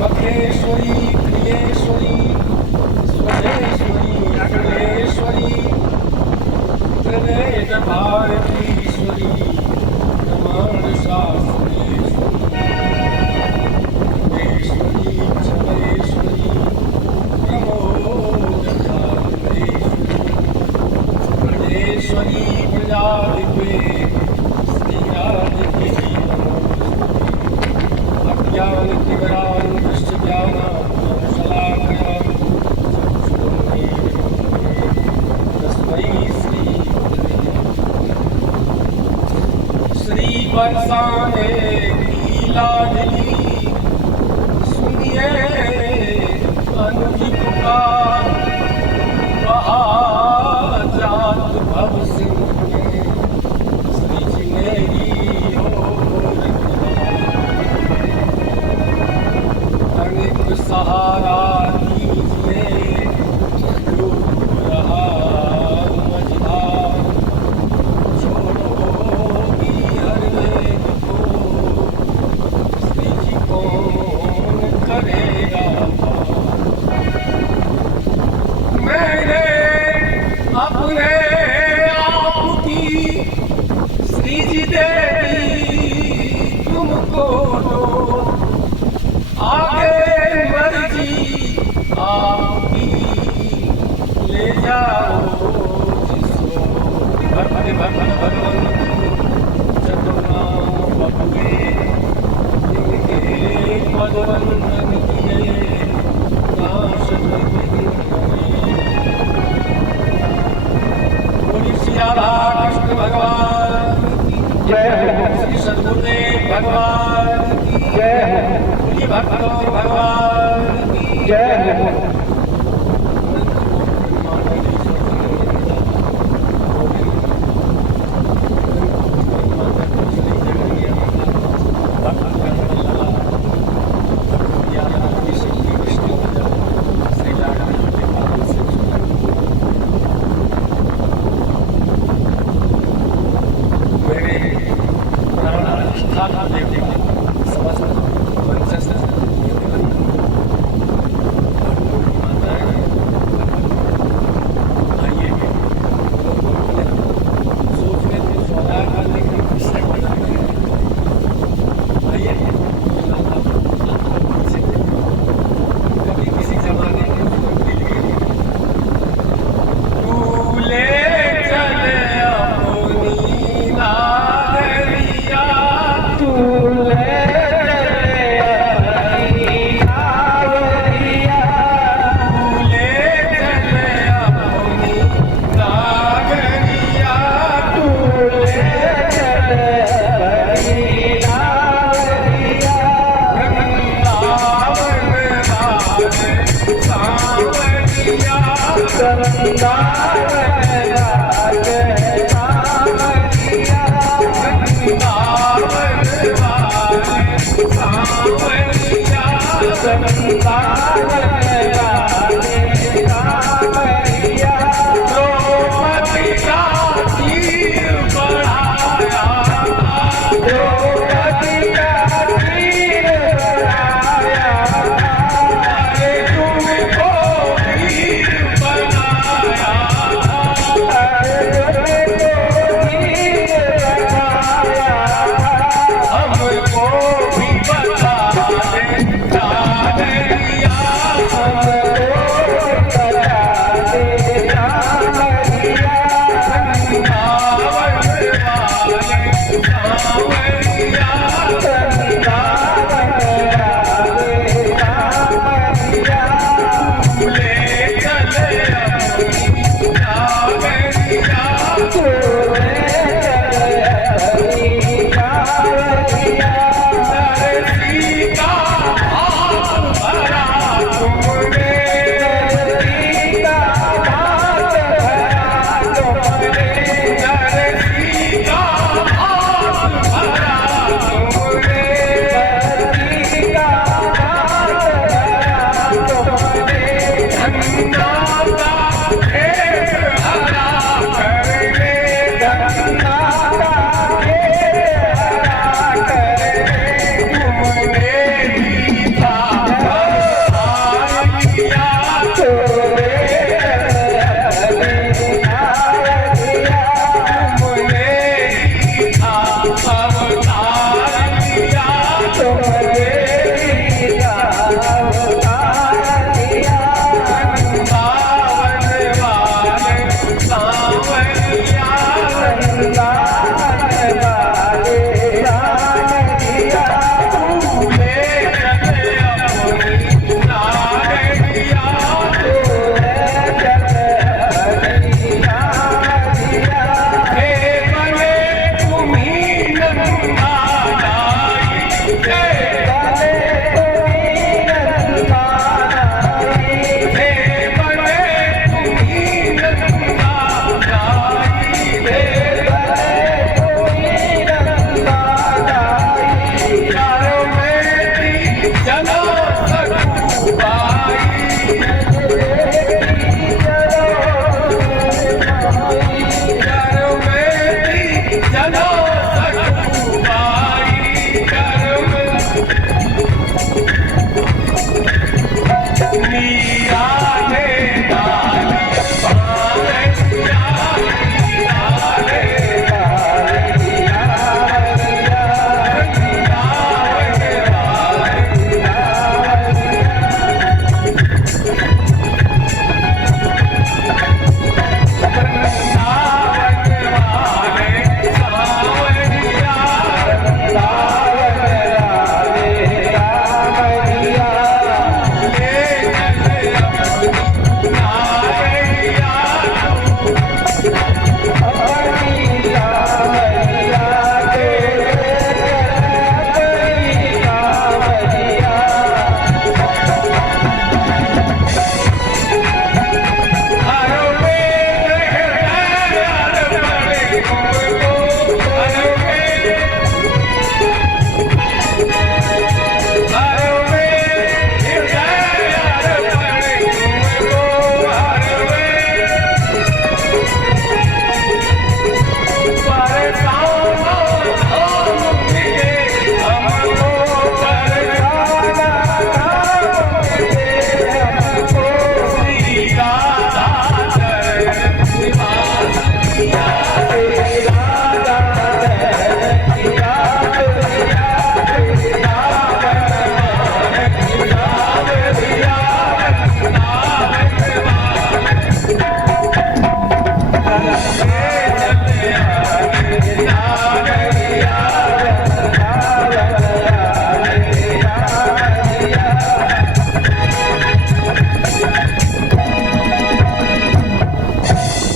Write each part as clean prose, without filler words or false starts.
मखेश्वरी प्रियेश्वरी स्वदेश्वरी अखिलेश्वरी त्रिवेद भारतीश्वरी प्रमाण शास्त्रेश्वरी क्षमेश्वरी प्रमोदेश्वरी प्रजादिव्ये श्रीराधिके अज्ञान तिमिरान् दृष्टज्ञानाशलाकयान् तस्मै श्री बरसाने की लाडली सुनिए अनुजी पुकार बहा जात भव सिंह श्री जी मेरी ओर अनेक सहारा दीजिए डूब रहा मझधार छोड़ोगी हर वेग को श्री जी कौन करेगा मैंने अपने आप की श्री जी दे दी तुमको तो आगे मर्जी आपकी ले जाओ जिसको भक्त भक्त भगवन चतुर्नाम बबुए इनके पदवंदन किए नाश बोली सिया कृष्ण भगवान की जय हो श्री सद्गुरुदेव भगवान की जय हो भक्तों भगवान की जय हो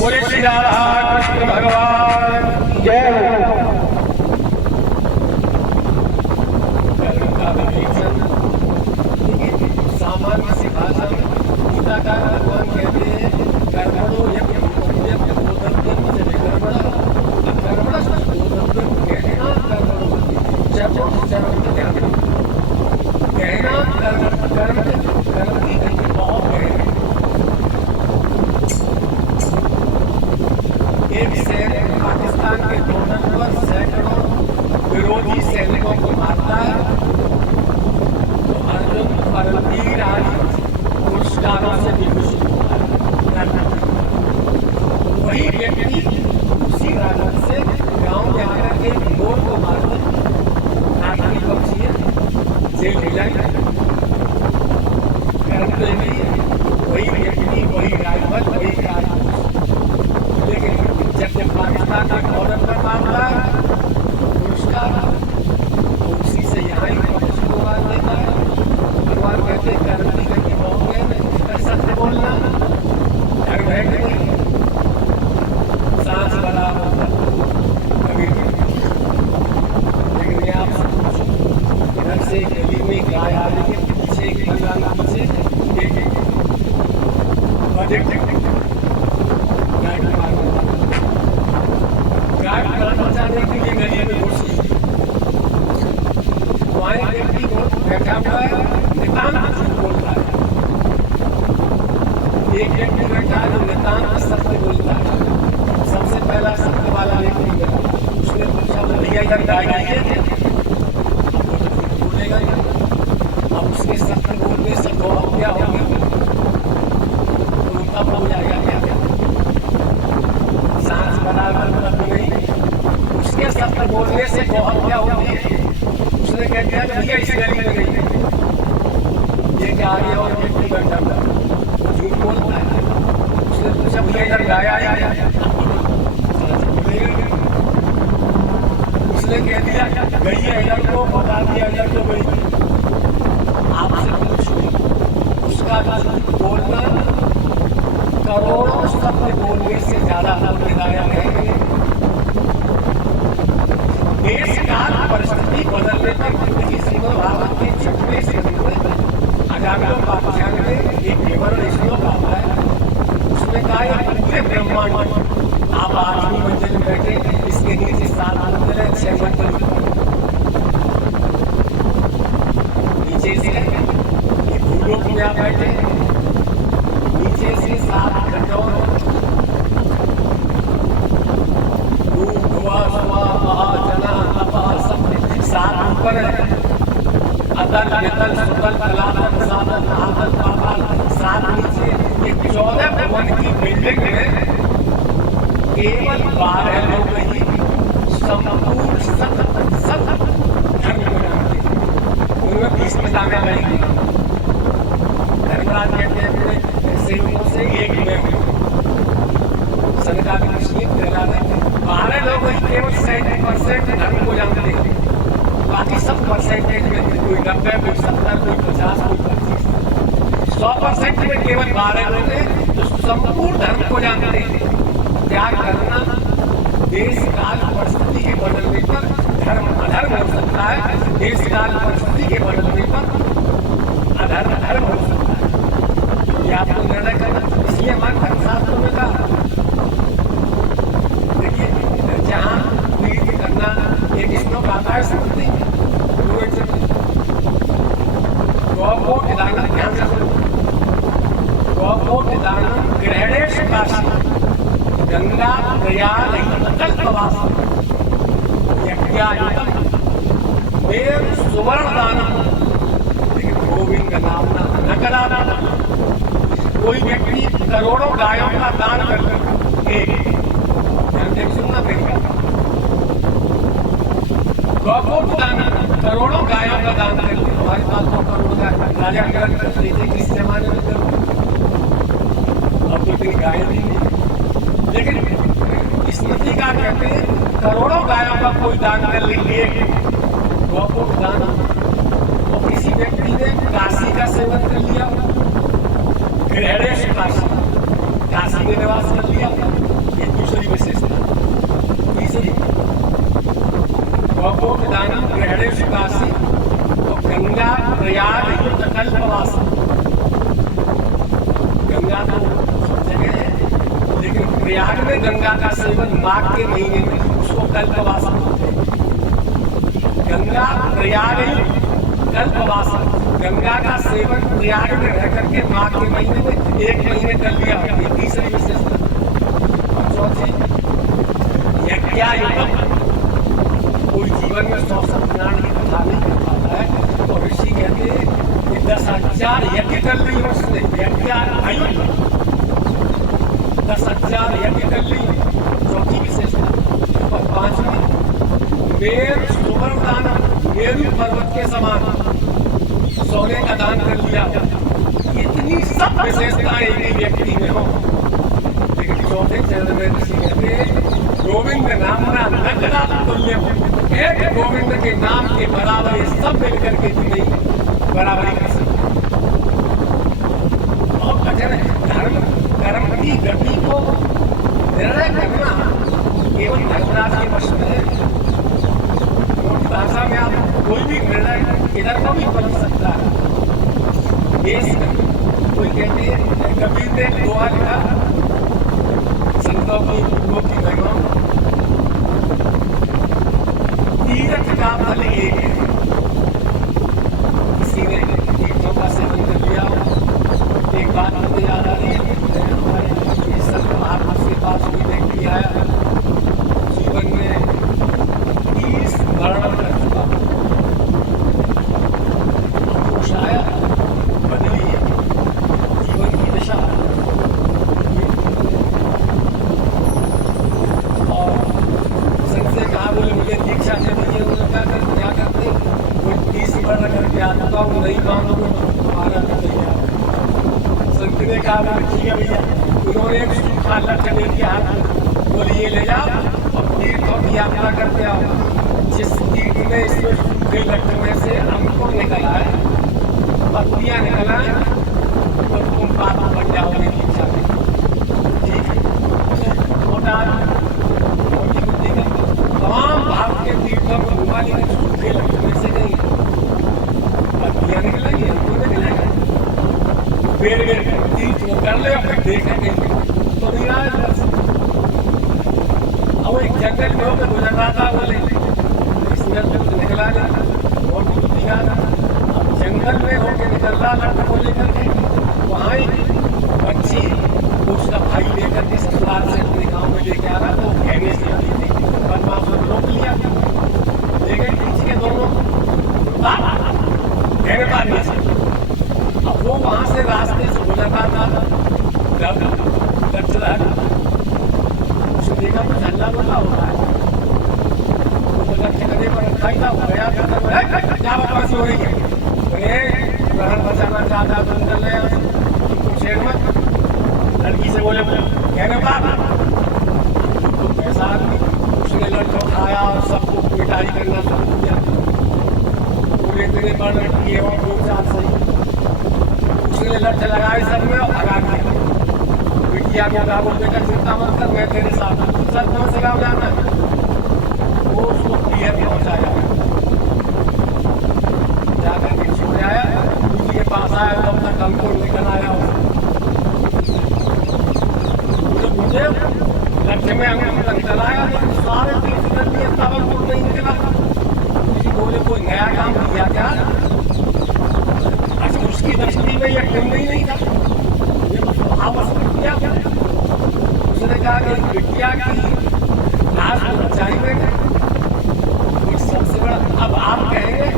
बोले श्री राधा कृष्ण भगवान जय हो। सामान्य सी भाषा में गीताकार भगवान कहते हैं कर्मणो कहना कर्म की बहुत गहरी। एक सैनिक पाकिस्तान के बॉर्डर पर सैकड़ों विरोधी सैनिकों को मारता है तो अर्जुन परमवीर आदि पुरस्कारों से विभूषित होता है। वही व्यक्ति उसी राजन से गांव में आकर के मोर को मारते आखिरी पक्षी है जेल मिलाई करते नहीं। वही व्यक्ति वही राजवत वही राजवत, लेकिन जब पाकिस्तान के बॉर्डर पर मामला पुरस्कार उसी से यहाँ ही पक्ष को मार देता है। भगवान कहते कर्म की बहुत है, सत्य बोलना धर्म है कि नहीं, सांस बराबर कभी लेकिन ये आप इधर से गली में गाय आ रही है, पीछे एक बंगाल पीछे एक बजट गाय बचाने के लिए गली में घुसी वहाँ व्यक्ति को बैठा हुआ है, नितांत झूठ बोलता है। एक व्यक्ति बैठा है जो नितांत सत्य बोलता है। सबसे पहला सत्य वाला व्यक्ति बैठा, उसने पूछा भैया इधर गाय आइए थे, बोलेगा अब उसके सत्य बोलने से तो अब क्या होगा, तो तब हो जाएगा क्या सांस बराबर तब नहीं, उसके सत्य बोलने से बहुत क्या होती है। उसने कह दिया भैया इस गली में नहीं, ये क्या आगे और व्यक्ति बैठा हुआ झूठ बोलता है। उसने पूछा भैया इधर गाय आई, उसने कह दिया गई है इधर को, बता दिया इधर को गई। आपसे पूछो उसका बोलना करोड़ों शब्द बोलने से ज्यादा लाभदायक है। देश काल परिस्थिति बदलने पर श्रीमद् भागवत के 6वें स्कंध में 18 में एक विवरण श्लोक आता है। उसमें कहा है पूरे ब्रह्मांड आप 8वीं मंजिल में बैठे, इसके नीचे 7 मंजिल है, 6 मंजिल नीचे से ये भूलोक में आप बैठे, नीचे से 7 खंडों ऊपर है अदल यतल सुतल कलातल सातल आतल पाताल 7 नीचे। ये 14 भवन की बिल्डिंग में केवल 12 लोग ही संपूर्ण सब धर्म को जानते हैं। उनमें 20 में दाना नहीं। धर्मराज कहते हैं अपने सेवकों से एक में सरकार की कहला रहे 12 लोग ही केवल 60% धर्म को जानते हैं। बाकी सब परसेंटेज में कोई 90, कोई 70, कोई 50, कोई 25, 100% में केवल 12 लोग हैं जो संपूर्ण धर्म को जानते हैं। क्या करना, देश काल परिस्थिति के बदलने पर धर्म अधर्म हो सकता है, देश काल परिस्थिति के बदलने पर अधर्म धर्म हो सकता है। ये आपको निर्णय करना, इसलिए हमारे धर्मशास्त्रों में कहा देखिए जहाँ प्रीति करना एक श्लोक आता है स्मृति गौ निदान ध्यान रखो गौ निदान ग्रहणेश काशी गंगा दयाल कल्पवास यज्ञायुतम देव सुवर्ण दानम। लेकिन गोविंद का नाम न करा। कोई व्यक्ति करोड़ों गायों का दान कर एक सुनना देगा गौगोट दान करोड़ों गायों का दान करके हमारे पास तो करोड़ों राजा ग्रहण करते थे किस जमाने में करो, अब तो इतनी गाय नहीं है। लेकिन स्मृति का कहते हैं करोड़ों गायों का कोई दान कर लीजिए गौगोट दान, और किसी व्यक्ति ने काशी का सेवन कर लिया, ग्रहणेश काशी, काशी में निवास कर लिया, ये दूसरी विशेषता। तीसरी, दानम ग्रहणेश काशी और गंगा प्रयाग युक्त कल्पवास। गंगा तो सब जगह है, लेकिन प्रयाग में गंगा का सेवन माघ के महीने में, उसको कल्पवास बोलते हैं। गंगा प्रयाग कल्पवास, गंगा का सेवन प्रयाग में रह करके माघ के महीने में 1 महीने कर लिया। तीसरी विशेषता। चौथी, यज्ञायुगम, कोई जीवन में 100 सत्यनारायण की कथा नहीं कर पाता है, और ऋषि कहते हैं कि 10,000 यज्ञ कर ली उसने, यज्ञायुग 10,000 यज्ञ कर ली। चौथी विशेषता। और पांचवी, मेरु सुवर्ण दान, मेरु पर्वत के समान सोने का दान कर लिया। इतनी सब विशेषताएं एक ही व्यक्ति में हो, लेकिन चौथे चरण में ऋषि कहते हैं गोविंद नामना नगरा तुल्य हो, एक गोविंद के नाम के बराबर ये सब मिलकर के भी नहीं बराबरी कर सकते। बहुत कठिन है। कर्म की गति को निर्णय करना केवल धर्मराज के वश में है। मोटी भाषा में आप कोई भी निर्णय इधर को भी बन सकता है। कोई कहते हैं, कबीर ने दोहा लिखा संतों की गुरुओं की महिमा, तीर्थ का फल एक है। किसी ने तीर्थों का सेवन कर लिया। एक बात मुझे याद आ रही है, हमारे संत महात्मा के पास कोई व्यक्ति आया, जीवन में 30 मरण कर चुका, आया बदली जीवन की दिशा। और संत से कहा, बोले मुझे दीक्षा दे दीजिए। उन्होंने क्या करते वो 30 मरण करके आता हूँ, नहीं मानोगे तुम्हारा तैयार। संत ने कहा, बोले ठीक है भैया। उन्होंने एक सूखा लठ दे दिया, बोले ये ले जाओ और तीर्थों की यात्रा करते आओ। जिस तीर्थ में इसमें सूखे लठ में से अंकुर निकला है, पत्तियां निकला है, तो तुम बात बन जाओगे दीक्षा में। ठीक है, मोटा मोटी बुद्धि का तमाम भाव के तीर्थों को घुमा, लेकिन सूखे लठ में से नहीं पत्तियां निकलेंगी, अंकुर निकलेगा। बेर तीर्थ वो कर ले, फिर देखेंगे तो नहीं रहा है। अब एक जंगल में होकर गुजर रहा था, बोले इसमें तो निकला नहीं, और बुद्धि का अब जंगल में होकर निकल रहा लड़का को लेकर के, वहाँ एक बच्ची उसका भाई लेकर के ससुराल से अपने गाँव में लेके आ रहा, तो कहने से आती थी, बदमाश को रोक लिया, ले गए पीछे के दोनों कहने पानी से। अब वो वहाँ से रास्ते से गुजर रहा था, उसने देखा कुछ हल्ला बोला होता है, गले पर रखा ही था, गया क्या बदमाशी हो रही है, प्राण बचाना चाहता तो निकल रहे तुम शेर मत। लड़की से बोले कहने बात तो पैसा आदमी, उसने लड़का उठाया और सबको पिटाई करना शुरू किया। पूरे दिन पर लड़की है और 2-4 सही, उसने लठ लगाए सब में और भगा दिया। बिटिया को कहा, बोल बेटा चिंता मत कर, मैं तेरे साथ सब कौन से गाँव जाना है। वो उसको क्लियर पहुँचाया, जाकर के छोड़ आया, दूसरी के पास आया, तब तक हमको निकल आया। मुझे लक्ष्य में हमको निकल आया, सारे तीर्थ कर दिए, तब हमको नहीं निकला। किसी बोले कोई नया काम किया क्या? अच्छा, उसकी दृष्टि में यह क्यों नहीं था, ये तो आपस में किया क्या? उसने कहा कि बिटिया की लाश को बचाएंगे, सबसे बड़ा। अब आप कहेंगे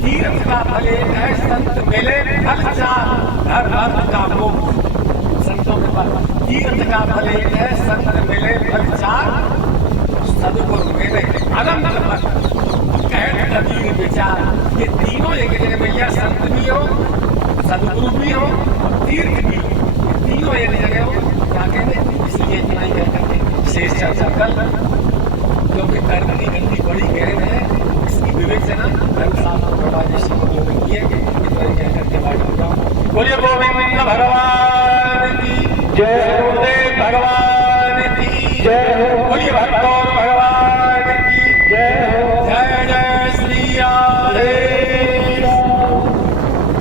तीर्थ का फल एक है, संत मिले फल 4, हर अर्थ का मोक्ष। संतों के पास तीर्थ का फल एक है, संत मिले फल 4, सदगुरु मिले अनंत फल। कहे कबीर विचार, ये तीनों एक जगह में, या संत भी हो, सदगुरु भी हो और तीर्थ भी हो, ये तीनों एक जगह हो। क्या कहते, इसलिए इतना ही कहकर के शेष चर्चा कल, क्योंकि कर्म की गति बड़ी गहन है, इसकी विवेचना धर्मशास्त्र प्रभा जी ने की है। बोलिए भक्तों